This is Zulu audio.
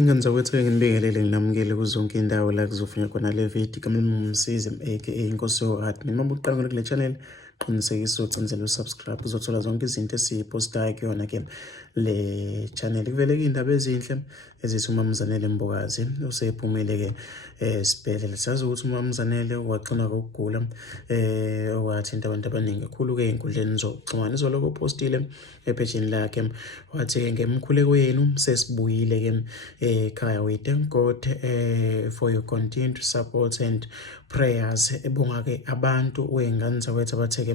Ingane zakwethu nginibekelele nginamukele kuzonke indawo la kuzofuneka khona le video kambe Msizi aka Inkosi yoHeart. Mina uma uqala kule channel qinisekisa ucindezela usubscribe uzothola zonke izinto esipostayo kuyona ke le channel. Kuveleke indaba ezinhle ezithi uMamZanele Mbokazi usephumile ke esibhedlela. Sazi ukuthi uMamZanele waqina ukugula wathinta abantu abaningi kakhulu ke inkundleni zokuxhumana. Izolo upostile epage lakhe wathi ke ngemkhuleko yenu sesibuyile ke ekhaya. We thank God for your continued support and prayers. Ebonga ke abantu wengane zakwethu abathe ke